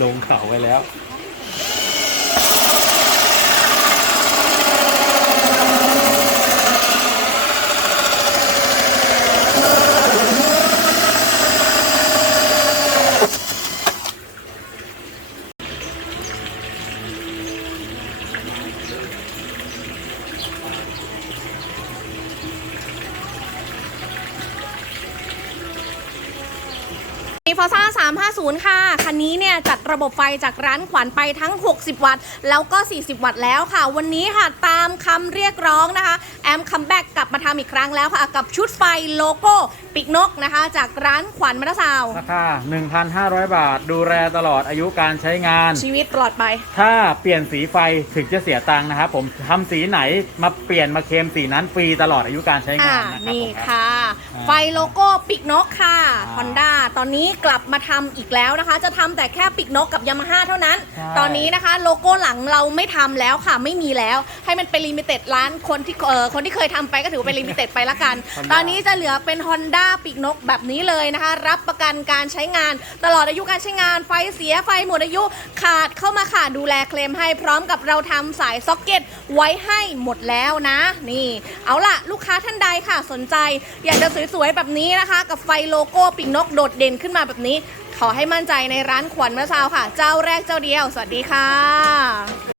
ลงเขาไปแล้ว ฟอร์ซ่า350 ค่ะ คันนี้เนี่ยจัดระบบไฟจากร้านขวัญไปทั้ง 60 วัตต์ แล้วก็ 40 วัตต์แล้วค่ะ วันนี้ค่ะตามคำเรียกร้องนะคะ แอมคัมแบ็กกลับมาทำอีกครั้งแล้วค่ะ กับชุดไฟโลโก้ปีกนกนะคะ จากร้านขวัญมัตสาวราคา 1,500 บาท ดูแลตลอดอายุการใช้งาน ชีวิตปลอดไป ถ้าเปลี่ยนสีไฟถึงจะเสียตังค์นะครับผมทำสีไหนมาเปลี่ยนมาเคลมสีนั้นฟรีตลอดอายุการใช้งาอ่านนะครับนี่ผมรับค่ะอ่าไฟโลโก้ปีกนกค่ะอ่า Honda ตอนนี้กลับมาทำอีกแล้วนะคะ จะทำแต่แค่ปีกนกกับยามาฮ่าเท่านั้น ใช่ ตอนนี้นะคะ โลโก้หลังเราไม่ทำแล้วค่ะไม่มีแล้ว ให้มันเป็นลิมิเต็ดร้านคนที่เออคนที่เคยทำไปก็ถือว่าเป็นลิมิเต็ดไปละกัน ตอนนี้จะเหลือเป็น Honda ปีกนกแบบนี้เลยนะคะ รับประกันการใช้งาน ตลอดอายุการใช้งานไฟเสียไฟหมดอายุขาดเข้ามาค่ะดูแลเคลมให้พร้อมกับเราทำสายซ็อกเก็ตไว้ให้หมดแล้วนะ นี่ เอาล่ะลูกค้าท่านใดค่ะสนใจ อยากจะสวยๆแบบนี้นะคะ กับไฟโลโก้ปีกนกโดดเด่นขึ้นมาแบบนี้ ขอให้มั่นใจในร้านขวัญมะซาวค่ะ เจ้าแรกเจ้าเดียว สวัสดีค่ะ